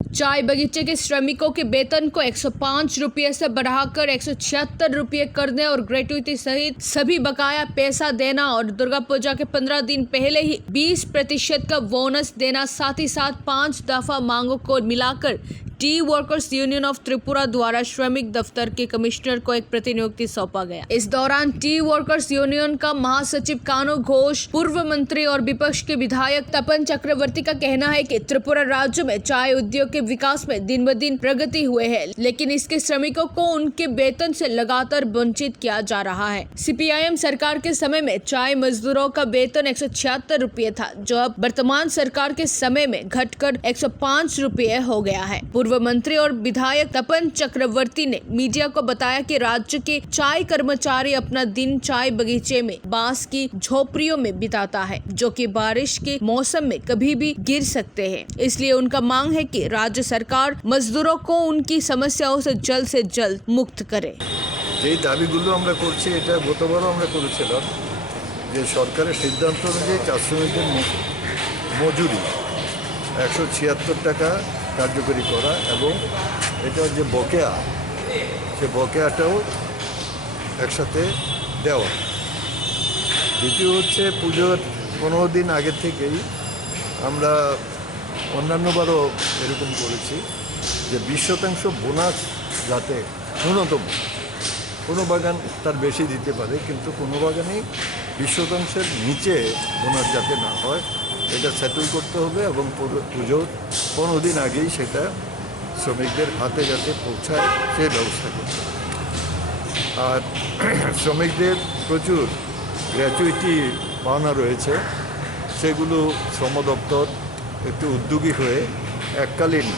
चाय बगीचे के श्रमिकों के वेतन को 105 रुपये से बढ़ाकर 176 रुपये करने और ग्रेट्युटी सहित सभी बकाया पैसा देना और दुर्गा पूजा के 15 दिन पहले ही 20% का बोनस देना, साथ ही साथ 5 दफा मांगों को मिलाकर T workers union of Tripura द्वारा श्रमिक दफ्तर के कमिश्नर को एक प्रतिनियुक्ति सौंपा गया। इस दौरान टी वर्कर्स यूनियन का महासचिव कानू घोष, पूर्व मंत्री और विपक्ष के विधायक तपन चक्रवर्ती का कहना है कि त्रिपुरा राज्य में चाय उद्योग के विकास में दिन ब दिन प्रगति हुए है, लेकिन इसके श्रमिकों को उनके वेतन से लगातार वंचित किया जा रहा है। सीपीआईएम सरकार के समय में चाय मजदूरों का वेतन 176 रुपये था, जो अब वर्तमान सरकार के समय में घटकर 105 रुपये हो गया है। पूर्व मंत्री और विधायक तपन चक्रवर्ती ने मीडिया को बताया कि राज्य के चाय कर्मचारी अपना दिन चाय बगीचे में बांस की झोपड़ियों में बिताता है, जो कि बारिश के मौसम में कभी भी गिर सकते हैं। इसलिए उनका मांग है कि राज्य सरकार मजदूरों को उनकी समस्याओं से जल्द मुक्त करे। যেই দাবিগুলো আমরা করছি, এটা গতবারও আমরা করেছিলাম যে সরকারের সিদ্ধান্ত অনুযায়ী চা শ্রমিকদের মজুরি 176 টাকা কার্যকরী করা এবং এটার যে বকেয়া, সে বকেয়াটাও একসাথে দেওয়া। দ্বিতীয় হচ্ছে পুজোর 15 দিন আগে থেকেই আমরা অন্যান্যবারও এরকম করেছি যে 20% বোনাস যাতে ন্যূনতম, কোনো বাগান তার বেশি দিতে পারে কিন্তু কোনো বাগানেই 20%-এর নিচে বোনাস যাতে না হয় এটা সেটেল করতে হবে এবং পুজোর 15 দিন আগেই সেটা শ্রমিকদের হাতে যাতে পৌঁছায় সেই ব্যবস্থা করতে হবে। আর শ্রমিকদের প্রচুর গ্র্যাচুইটি পাওনা রয়েছে, সেগুলো শ্রম দপ্তর একটু উদ্যোগী হয়ে এককালীন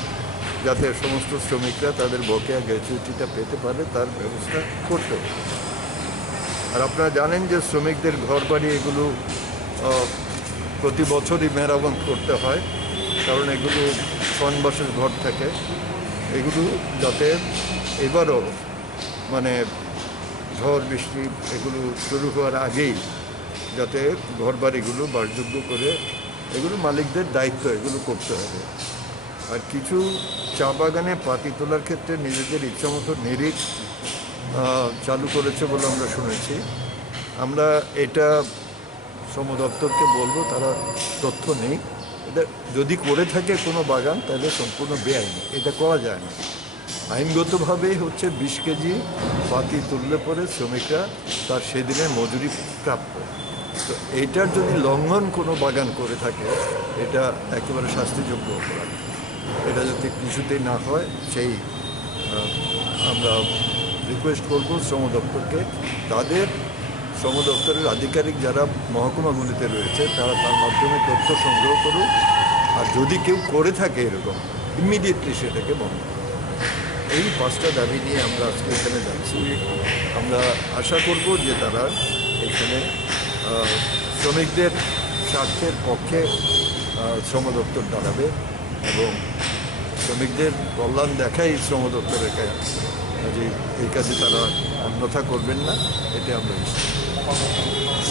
যাতে সমস্ত শ্রমিকরা তাদের বকেয়া গ্র্যাচুইটিটা পেতে পারে তার ব্যবস্থা করতে হবে। আর আপনারা জানেন যে শ্রমিকদের ঘরবাড়ি এগুলো প্রতি বছরই মেরামত করতে হয়, কারণ এগুলো সনবাসের ঘর থাকে। এগুলো যাতে এবারও মানে ঝড় বৃষ্টি এগুলো শুরু হওয়ার আগেই যাতে ঘরবাড়িগুলো বাসযোগ্য করে, এগুলো মালিকদের দায়িত্ব, এগুলো করতে হবে। আর কিছু চা বাগানে পাতি তোলার ক্ষেত্রে নিজেদের ইচ্ছামতো নিরিখ চালু করেছে বলে আমরা শুনেছি। আমরা এটা শ্রম দপ্তরকে বলবো, তারা তথ্য নেই। এটা যদি করে থাকে কোনো বাগান তাহলে সম্পূর্ণ বেআইনি, এটা করা যায় না। আইনগতভাবেই হচ্ছে 20 কেজি পাতি তুললে পরে শ্রমিকরা তার সেদিনের মজুরি প্রাপ্য। তো এইটার যদি লঙ্ঘন কোনো বাগান করে থাকে এটা একেবারে শাস্তিযোগ্য অপরাধ। এটা যদি কিছুতেই না হয় সেই আমরা রিকোয়েস্ট করব শ্রম দপ্তরকে, তাদের শ্রম দপ্তরের আধিকারিক যারা মহকুমাগুলিতে রয়েছে তারা তার মাধ্যমে তথ্য সংগ্রহ করুক, আর যদি কেউ করে থাকে এরকম ইমিডিয়েটলি সেটাকে বন্ধ করুক। এই 5টা দাবি নিয়ে আমরা আজকে এখানে যাচ্ছি। আমরা আশা করব যে তারা এখানে শ্রমিকদের স্বার্থের পক্ষে শ্রম দপ্তর দাঁড়াবে এবং শ্রমিকদের কল্যাণ দেখাই শ্রম দপ্তরের কাজ, যে এই কাজে তারা অন্যথা করবেন না, এটা আমরা